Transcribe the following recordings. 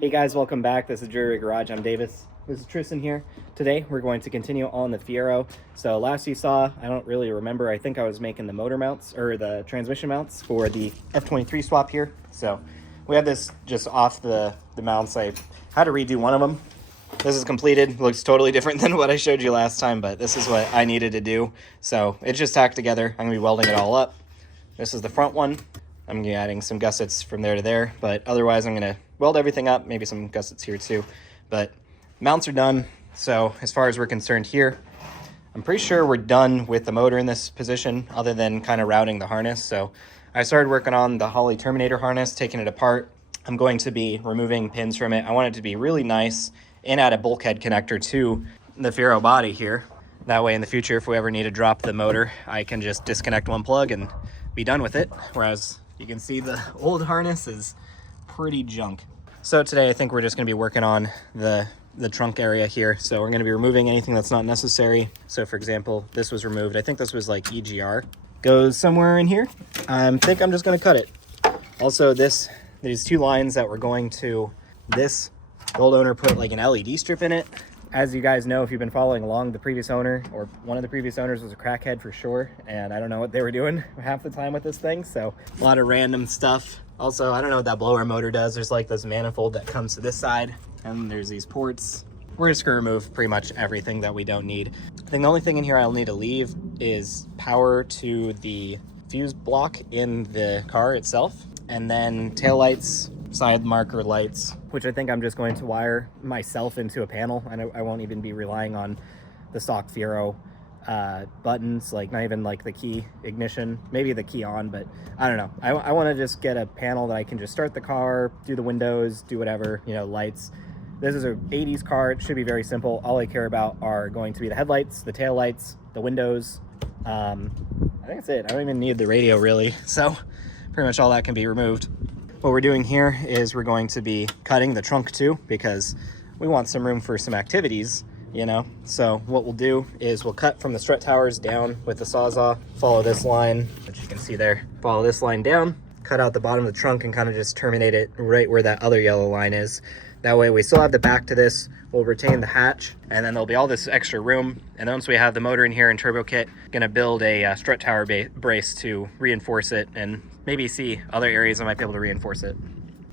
Hey guys, welcome back. This is Jewelry Garage. I'm Davis. This is Tristan here. Today we're going to continue on the Fiero. So last you saw, I don't really remember, I think I was making the motor mounts or the transmission mounts for the F23 swap here. So we have this just off the mounts. I had to redo one of them. This is completed. Looks totally different than what I showed you last time, but this is what I needed to do. So it's just tacked together. I'm gonna be welding it all up. This is the front one. I'm gonna be adding some gussets from there to there, but otherwise I'm gonna weld everything up, maybe some gussets here too. But mounts are done. So as far as we're concerned here, I'm pretty sure we're done with the motor in this position other than kind of routing the harness. So I started working on the Holley Terminator harness, taking it apart. I'm going to be removing pins from it. I want it to be really nice and add a bulkhead connector to the Fiero body here. That way in the future, if we ever need to drop the motor, I can just disconnect one plug and be done with it. Whereas you can see the old harness is pretty junk. So today I think we're just gonna be working on the trunk area here. So we're gonna be removing anything that's not necessary. So for example, this was removed. I think this was like EGR. Goes somewhere in here. I think I'm just gonna cut it. Also these two lines that we're going to, the old owner put like an LED strip in it. As you guys know, if you've been following along, the previous owner or one of the previous owners was a crackhead for sure. And I don't know what they were doing half the time with this thing. So a lot of random stuff. Also, I don't know what that blower motor does. There's like this manifold that comes to this side and there's these ports. We're just gonna remove pretty much everything that we don't need. I think the only thing in here I'll need to leave is power to the fuse block in the car itself. And then taillights, side marker lights, which I think I'm just going to wire myself into a panel. I won't even be relying on the stock Fiero buttons, like not even like the key ignition, maybe the key on, but I don't know. I want to just get a panel that I can just start the car, do the windows, do whatever, you know, lights. This is an 80s car. It should be very simple. All I care about are going to be the headlights, the tail lights, the windows. I think that's it. I don't even need the radio really. So pretty much all that can be removed. What we're doing here is we're going to be cutting the trunk too, because we want some room for some activities, you know? So what we'll do is we'll cut from the strut towers down with the Sawzall, follow this line, which you can see there, follow this line down, cut out the bottom of the trunk and kind of just terminate it right where that other yellow line is. That way we still have the back to this, we'll retain the hatch, and then there'll be all this extra room. And once we have the motor in here and turbo kit, gonna build a strut tower brace to reinforce it and maybe see other areas I might be able to reinforce it.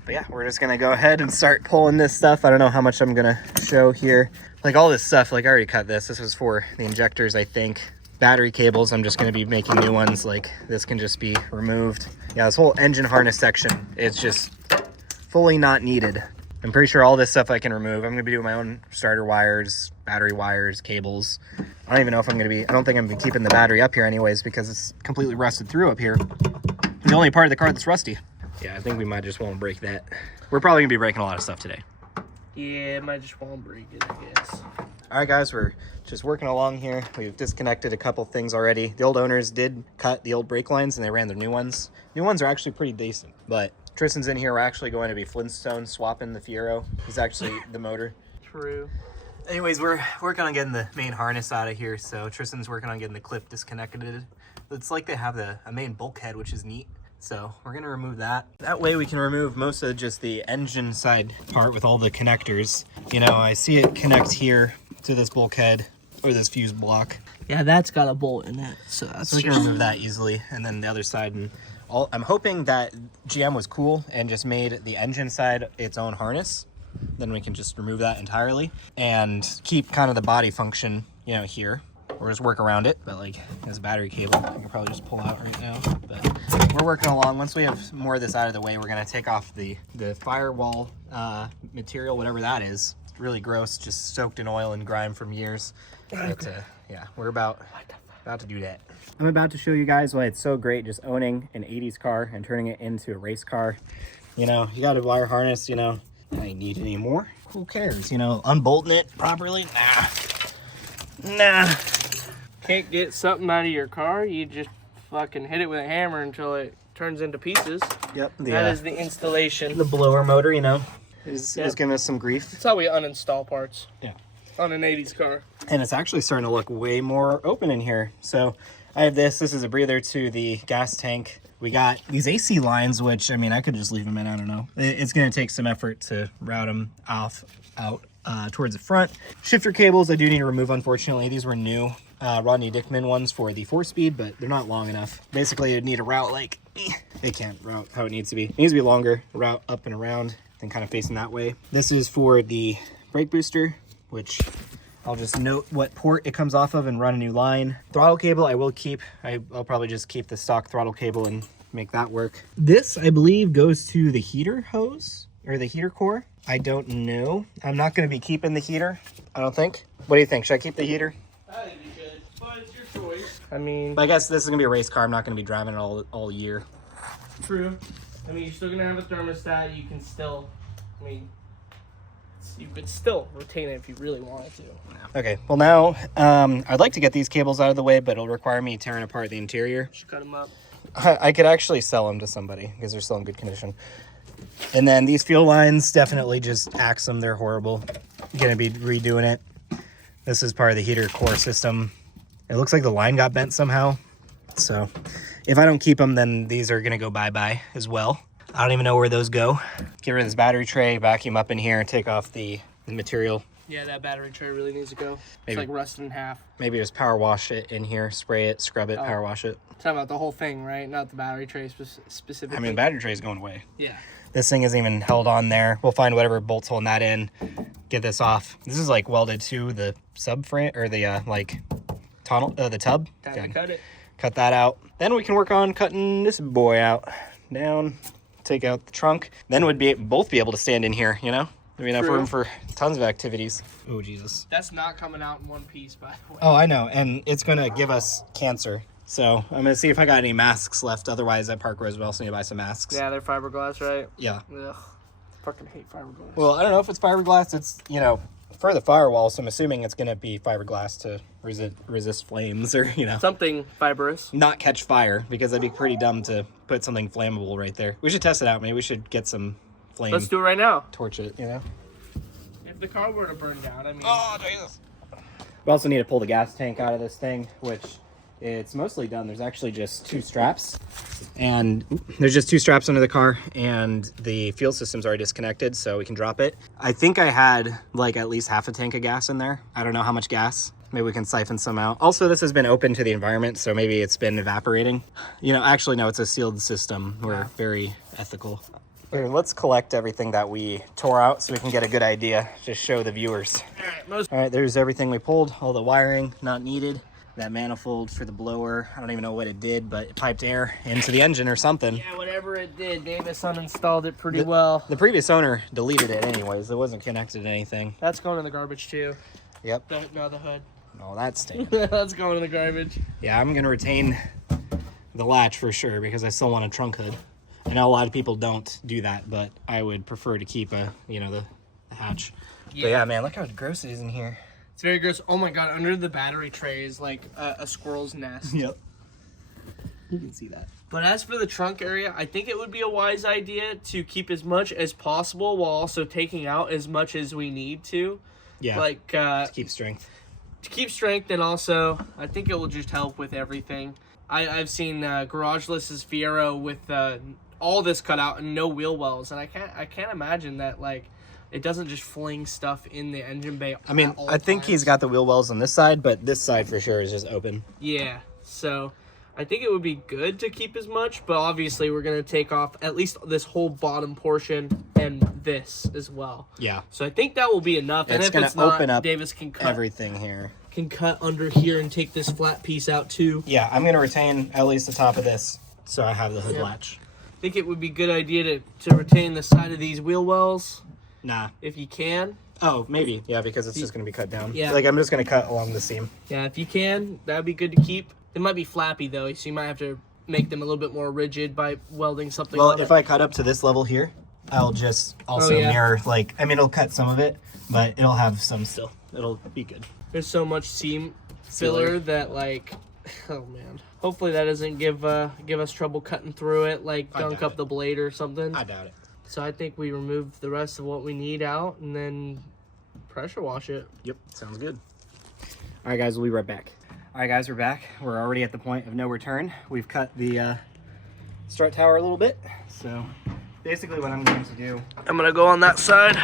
But yeah, we're just gonna go ahead and start pulling this stuff. I don't know how much I'm gonna show here. Like all this stuff, like I already cut this. This was for the injectors, I think. Battery cables, I'm just gonna be making new ones. Like this can just be removed. Yeah, this whole engine harness section is just fully not needed. I'm pretty sure all this stuff I can remove. I'm gonna be doing my own starter wires, battery wires, cables. I don't even know if I don't think I'm gonna be keeping the battery up here anyways because it's completely rusted through up here. The only part of the car that's rusty. Yeah, I think we might just won't break that. We're probably gonna be breaking a lot of stuff today. Yeah, might just won't break it, I guess. All right, guys, we're just working along here. We've disconnected a couple things already. The old owners did cut the old brake lines and they ran the new ones. New ones are actually pretty decent, but Tristan's in here. We're actually going to be Flintstone swapping the Fiero. He's actually the motor. True. Anyways, we're working on getting the main harness out of here. So Tristan's working on getting the clip disconnected. It's like they have a main bulkhead, which is neat. So we're gonna remove that. That way we can remove most of just the engine side part with all the connectors. You know, I see it connect here to this bulkhead or this fuse block. Yeah, that's got a bolt in it. So we can remove that easily. And then the other side and I'm hoping that GM was cool and just made the engine side its own harness. Then we can just remove that entirely and keep kind of the body function, you know, here. Or just work around it, but like as a battery cable, I can probably just pull out right now. But we're working along. Once we have more of this out of the way, we're gonna take off the firewall material, whatever that is. It's really gross, just soaked in oil and grime from years. But yeah, we're about to do that. I'm about to show you guys why it's so great just owning an 80s car and turning it into a race car. You know, you got a wire harness, you know, I don't need any more. Who cares? You know, unbolting it properly? Nah. Can't get something out of your car, you just fucking hit it with a hammer until it turns into pieces. Yep. That is the installation. The blower motor, you know, is giving us some grief. That's how we uninstall parts. Yeah. On an 80s car. And it's actually starting to look way more open in here. So I have this. This is a breather to the gas tank. We got these AC lines, which, I mean, I could just leave them in. I don't know. It's going to take some effort to route them out towards the front. Shifter cables I do need to remove, unfortunately. These were new Rodney Dickman ones for the 4-speed, but they're not long enough. Basically, you'd need a route like, they can't route how it needs to be. It needs to be longer, route up and around, then kind of facing that way. This is for the brake booster, which I'll just note what port it comes off of and run a new line. Throttle cable I will keep. I'll probably just keep the stock throttle cable and make that work. This, I believe, goes to the heater hose or the heater core. I don't know. I'm not going to be keeping the heater, I don't think. What do you think? Should I keep the heater? I think you should, but it's your choice. I mean, I guess this is going to be a race car. I'm not going to be driving it all year. True. I mean, you're still going to have a thermostat. You can still, I mean, you could still retain it if you really wanted to. Okay, well now, I'd like to get these cables out of the way, but it'll require me tearing apart the interior. Just cut them up. I could actually sell them to somebody because they're still in good condition. And then these fuel lines, definitely just axe them. They're horrible. Gonna be redoing it. This is part of the heater core system. It looks like the line got bent somehow. So if I don't keep them, then these are gonna go bye-bye as well. I don't even know where those go. Get rid of this battery tray, vacuum up in here, take off the material. Yeah, that battery tray really needs to go. Maybe. It's like rusted in half. Maybe just power wash it in here, spray it, scrub it, power wash it. Talking about the whole thing, right? Not the battery tray specifically. I mean, the battery tray is going away. Yeah. This thing isn't even held on there. We'll find whatever bolt's holding that in, get this off. This is like welded to the subframe or the like tunnel, the tub. Time to cut it. Cut that out. Then we can work on cutting this boy out. Down, take out the trunk. Then we'd both be able to stand in here, you know? There'd be enough room for tons of activities. Oh, Jesus. That's not coming out in one piece, by the way. Oh, I know. And it's going to give us cancer. So I'm going to see if I got any masks left. Otherwise, at Park Roseville, so I need to buy some masks. Yeah, they're fiberglass, right? Yeah. Ugh. Fucking hate fiberglass. Well, I don't know if it's fiberglass. It's, you know, for the firewall, so I'm assuming it's going to be fiberglass to resist flames or, you know. Something fibrous. Not catch fire, because that'd be pretty dumb to put something flammable right there. We should test it out. Maybe we should get some flame. Let's do it right now. Torch it, you know. If the car were to burn down, I mean... Oh, Jesus. We also need to pull the gas tank out of this thing, which it's mostly done. There's actually just 2 straps. And there's just 2 straps under the car, and the fuel system's already disconnected, so we can drop it. I think I had, like, at least half a tank of gas in there. I don't know how much gas. Maybe we can siphon some out. Also, this has been open to the environment, so maybe it's been evaporating. You know, actually, no, it's a sealed system. We're very ethical. Here, let's collect everything that we tore out so we can get a good idea. Just show the viewers. All right, there's everything we pulled. All the wiring, not needed. That manifold for the blower, I don't even know what it did, but it piped air into the engine or something. Yeah, whatever it did, Davis uninstalled it pretty well. The previous owner deleted it anyways. It wasn't connected to anything. That's going in the garbage, too. Yep. The hood. Oh, that's staying. That's going in the garbage. Yeah, I'm going to retain the latch for sure because I still want a trunk hood. I know a lot of people don't do that, but I would prefer to keep the hatch. Yeah. But yeah, man, look how gross it is in here. It's very gross. Oh my God, under the battery tray is like a squirrel's nest. Yep. You can see that. But as for the trunk area, I think it would be a wise idea to keep as much as possible while also taking out as much as we need to. Yeah, like to keep strength. To keep strength, and also I think it will just help with everything. I've seen garageless's Fiero with all this cut out and no wheel wells, and I can't imagine that like it doesn't just fling stuff in the engine bay. I mean, I think he's got the wheel wells on this side, but this side for sure is just open. Yeah, so I think it would be good to keep as much, but obviously we're going to take off at least this whole bottom portion and this as well. Yeah. So I think that will be enough. And if it's not, open up Davis can cut everything here. Can cut under here and take this flat piece out too. Yeah, I'm going to retain at least the top of this so I have the hood latch. I think it would be a good idea to retain the side of these wheel wells. Nah. If you can. Oh, maybe. Yeah, because it's just going to be cut down. Yeah. Like, I'm just going to cut along the seam. Yeah, if you can, that would be good to keep. They might be flappy, though, so you might have to make them a little bit more rigid by welding something on it. Well, if I cut up to this level here, I'll just also mirror, like, I mean, it'll cut some of it, but it'll have some still. It'll be good. There's so much seam filler that, like, oh, man. Hopefully that doesn't give us trouble cutting through it, like gunk up the blade or something. I doubt it. So I think we remove the rest of what we need out and then pressure wash it. Yep, sounds good. All right, guys, we'll be right back. All right, guys, we're back. We're already at the point of no return. We've cut the strut tower a little bit. So basically what I'm going to do... I'm going to go on that side.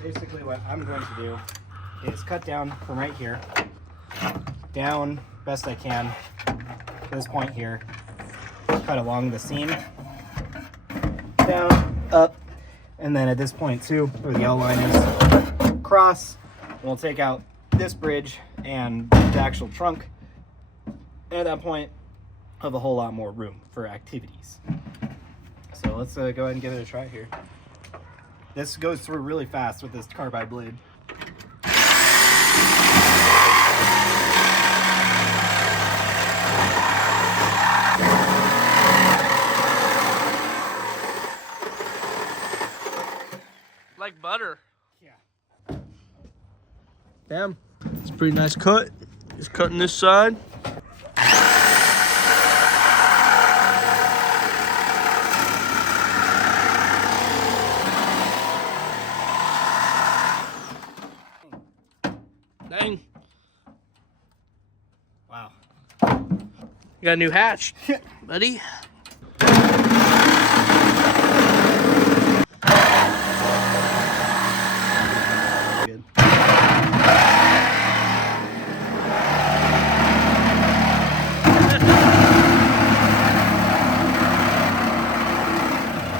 Basically what I'm going to do is cut down from right here, down best I can to this point here, cut along the seam, down, up, and then at this point too, where the L line is, cross. We'll take out this bridge and the actual trunk, and at that point have a whole lot more room for activities. So let's go ahead and give it a try here. This goes through really fast with this carbide blade. Like butter. Yeah. Damn. It's a pretty nice cut. Just cutting this side. Dang. Wow. You got a new hatch, buddy. Good.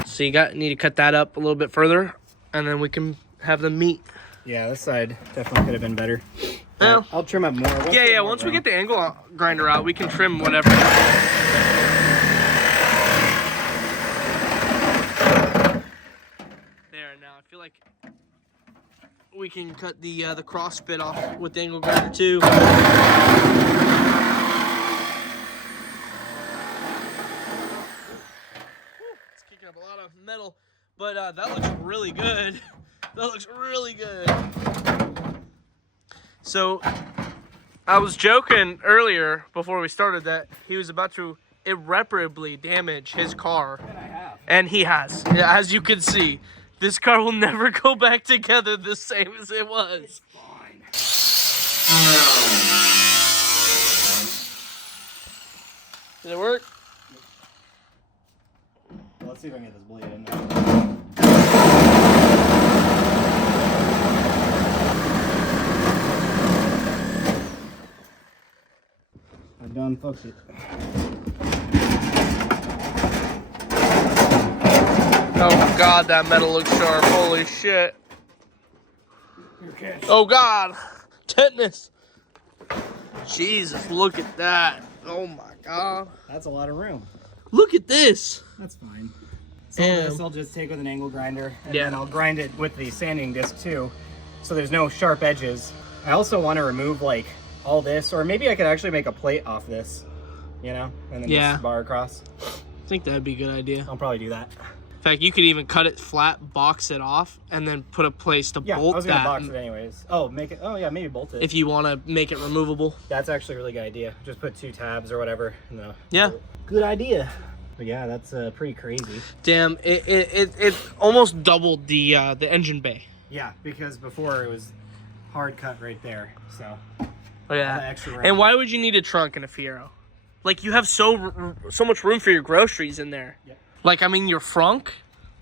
So you need to cut that up a little bit further, and then we can have them meet. Yeah, this side definitely could have been better. Well, I'll trim up more. Once we get the angle grinder out, we can trim whatever. There, now I feel like we can cut the cross bit off with the angle grinder too. It's kicking up a lot of metal, but that looks really good. That looks really good. So, I was joking earlier before we started that he was about to irreparably damage his car. And I have. And he has. Yeah, as you can see, this car will never go back together the same as it was. Fine. Did it work? Well, let's see if I can get this blade in there. I done fucked it. Oh god, that metal looks sharp. Holy shit. Oh god. Tetanus. Jesus, look at that. Oh my god. That's a lot of room. Look at this. That's fine. So this I'll just take with an angle grinder, and then I'll grind it with the sanding disc too, so there's no sharp edges. I also want to remove like all this, or maybe I could actually make a plate off this, you know, and then just bar across. I think that'd be a good idea. I'll probably do that. In fact, you could even cut it flat, box it off, and then put a place to bolt that. I was gonna box it anyways. Oh, make it. Oh yeah, maybe bolt it. If you want to make it removable. That's actually a really good idea. Just put 2 tabs or whatever. No. Yeah. Good idea. But yeah, that's pretty crazy. Damn, it almost doubled the engine bay. Yeah, because before it was hard cut right there. So. Oh yeah. And why would you need a trunk in a Fiero? Like, you have so much room for your groceries in there. Yep. Like, I mean, your frunk,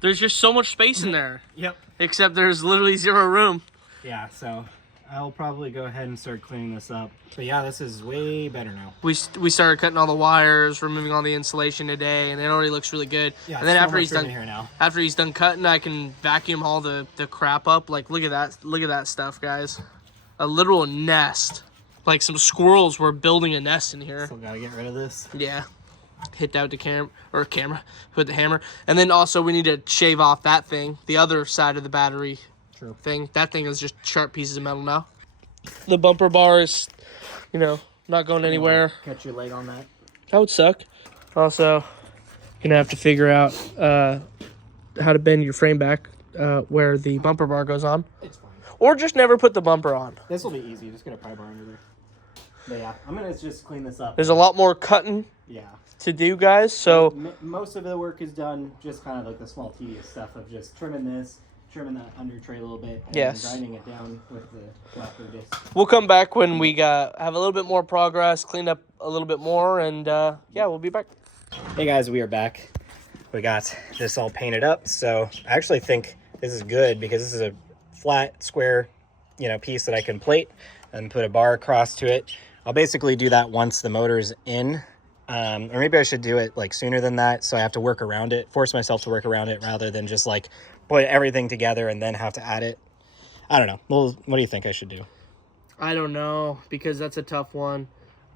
there's just so much space in there. Yep. Except there's literally 0 room. Yeah, so I'll probably go ahead and start cleaning this up. But yeah, this is way better now. We started cutting all the wires, removing all the insulation today, and it already looks really good. Yeah, and then so after he's done here now. after he's done cutting, I can vacuum all the crap up. Like, look at that stuff, guys. A literal nest. Like, some squirrels were building a nest in here. Still gotta get rid of this. Yeah. Hit that with the camera with the hammer. And then also we need to shave off that thing, the other side of the battery thing. That thing is just sharp pieces of metal now. The bumper bar is, you know, not going anywhere. Catch your leg on that. That would suck. Also, gonna have to figure out how to bend your frame back where the bumper bar goes on. It's fine. Or just never put the bumper on. This will be easy. Just get a pry bar under there. But yeah, I'm gonna just clean this up. There's a lot more cutting to do, guys. So most of the work is done. Just kind of like the small tedious stuff of just trimming this, trimming that under tray a little bit and Yes. then grinding it down with the flatter disc. We'll come back when we have a little bit more progress, cleaned up a little bit more, and yeah, we'll be back. Hey guys, we are back. We got this all painted up, so I actually think this is good because this is a flat, square, piece that I can plate and put a bar across to it. I'll basically do that once the motor's in, or maybe I should do it like sooner than that, so I have to work around it, force myself to work around it rather than just like put everything together and then have to add it. I don't know. Well, what do you think I should do? I don't know, because that's a tough one.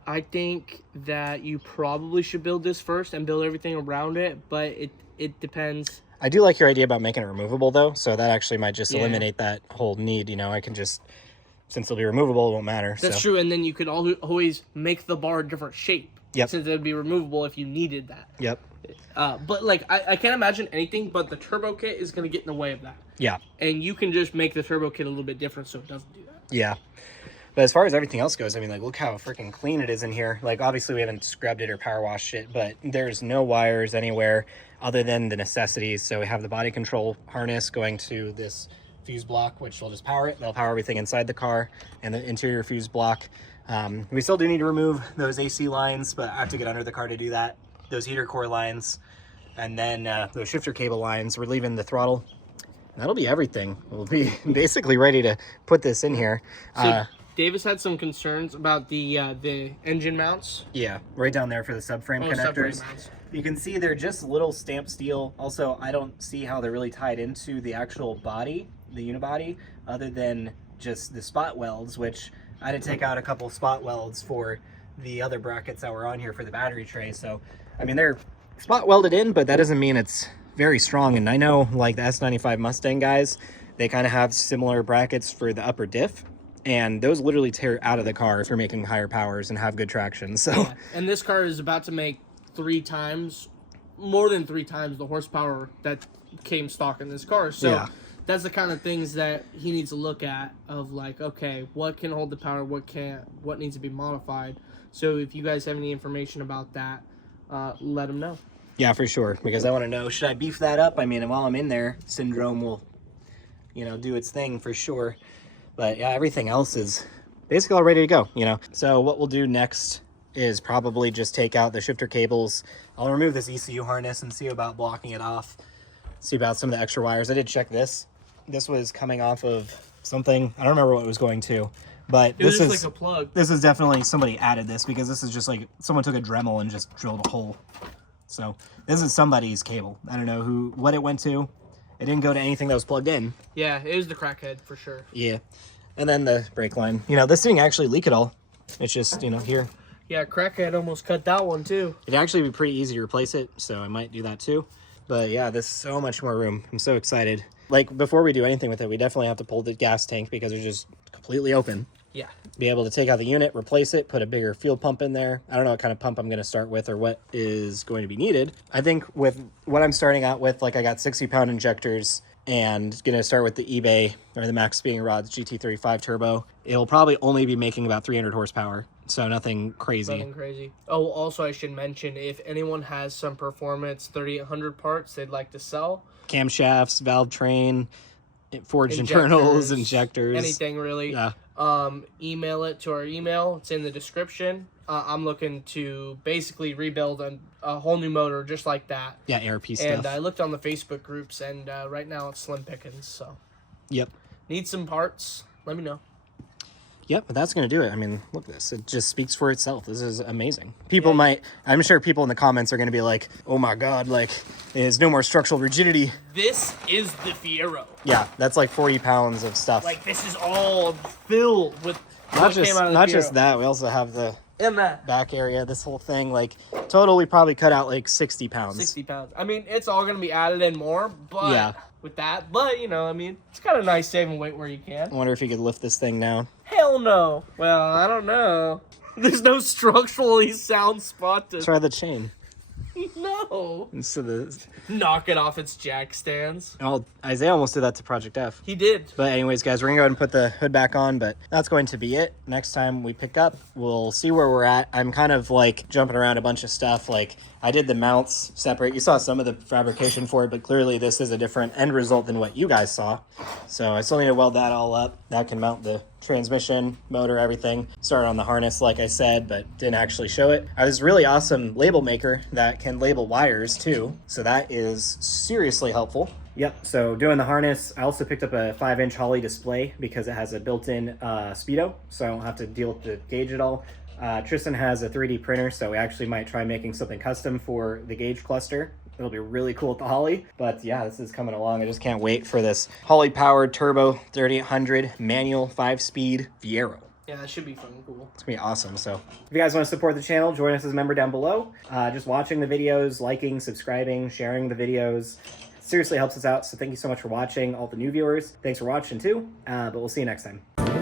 I think that you probably should build this first and build everything around it, but it depends. I do like your idea about making it removable, though, so that actually might just eliminate that whole need. I can just, since it'll be removable, it won't matter. That's true, and then you could always make the bar a different shape. Yep. Since it would be removable if you needed that. Yep. But, like, I can't imagine anything but the turbo kit is going to get in the way of that. Yeah. And you can just make the turbo kit a little bit different so it doesn't do that. Yeah. But as far as everything else goes, I mean, like, look how freaking clean it is in here. Like, obviously we haven't scrubbed it or power washed it, but there's no wires anywhere other than the necessities. So we have the body control harness going to this fuse block, which will just power it. They'll power everything inside the car and the interior fuse block. We still do need to remove those AC lines, but I have to get under the car to do that. Those heater core lines, and then those shifter cable lines. We're leaving the throttle. That'll be everything. We'll be basically ready to put this in here. So Davis had some concerns about the engine mounts. Yeah, right down there for the subframe connectors. Subframe mounts. You can see they're just little stamped steel. Also, I don't see how they're really tied into the actual body, the unibody, other than just the spot welds, which I had to take out a couple spot welds for the other brackets that were on here for the battery tray. So, I mean, they're spot welded in, but that doesn't mean it's very strong. And I know, like, the S95 Mustang guys, they kind of have similar brackets for the upper diff, and those literally tear out of the car if you're making higher powers and have good traction. So, Yeah. And this car is about to make more than three times the horsepower that came stock in this car. So yeah. That's the kind of things that he needs to look at of like, okay, what can hold the power, what can't, what needs to be modified. So if you guys have any information about that, let him know. Yeah, for sure, because I want to know, should I beef that up? I mean, while I'm in there, Syndrome will, do its thing for sure. But yeah, everything else is basically all ready to go, So what we'll do next is probably just take out the shifter cables. I'll remove this ECU harness and see about blocking it off. See about some of the extra wires. I did check this. This was coming off of something. I don't remember what it was going to, but this is like a plug. This is definitely somebody added this, because this is just like someone took a Dremel and just drilled a hole. So this is somebody's cable. I don't know what it went to. It didn't go to anything that was plugged in. Yeah, it was the crackhead for sure. Yeah. And then the brake line. This didn't actually leak at all. It's just, here. Yeah, crackhead almost cut that one too. It'd actually be pretty easy to replace it, so I might do that too. But yeah, there's so much more room. I'm so excited. Like, before we do anything with it, we definitely have to pull the gas tank because it's just completely open. Yeah. Be able to take out the unit, replace it, put a bigger fuel pump in there. I don't know what kind of pump I'm going to start with or what is going to be needed. I think with what I'm starting out with, like, I got 60-pound injectors and going to start with the eBay or the Max Speeding Rods GT35 Turbo. It'll probably only be making about 300 horsepower, so nothing crazy. Nothing crazy. Oh, also I should mention, if anyone has some performance 3800 parts they'd like to sell. Camshafts, valve train, forged internals, injectors. Anything really. Yeah. Email it to our email. It's in the description. I'm looking to basically rebuild a whole new motor just like that. Yeah, ARP stuff. And I looked on the Facebook groups, and right now it's slim pickings. So. Yep. Need some parts? Let me know. Yep, but that's going to do it. I mean, look at this. It just speaks for itself. This is amazing. I'm sure people in the comments are going to be like, oh my God, like, there's no more structural rigidity. This is the Fiero. Yeah, that's like 40 pounds of stuff. Like, this is all filled with not just that, we also have the back area, this whole thing. Like, total, we probably cut out like 60 pounds. 60 pounds. I mean, it's all going to be added in more, but yeah. With that, but, I mean, it's kind of nice saving weight where you can. I wonder if you could lift this thing down. Hell no. Well, I don't know. There's no structurally sound spot to... Try the chain. No. So Knock it off its jack stands. I Isaiah almost did that to Project F. He did. But anyways, guys, we're gonna go ahead and put the hood back on, but that's going to be it. Next time we pick up, we'll see where we're at. I'm kind of like jumping around a bunch of stuff. Like I did the mounts separate. You saw some of the fabrication for it, but clearly this is a different end result than what you guys saw. So I still need to weld that all up. That can mount the transmission, motor, everything. Started on the harness, like I said, but didn't actually show it. I was a really awesome label maker that can label wires too. So that is seriously helpful. Yep, so doing the harness, I also picked up a 5-inch Holley display because it has a built-in speedo, so I don't have to deal with the gauge at all. Tristan has a 3D printer, so we actually might try making something custom for the gauge cluster. It'll be really cool with the Holley. But yeah, this is coming along. I just can't wait for this Holley-powered turbo 3800 manual 5-speed Fiero. Yeah, that should be fun and cool. It's gonna be awesome. So if you guys want to support the channel, join us as a member down below. Just watching the videos, liking, subscribing, sharing the videos. Seriously helps us out. So thank you so much for watching, all the new viewers. Thanks for watching too, but we'll see you next time.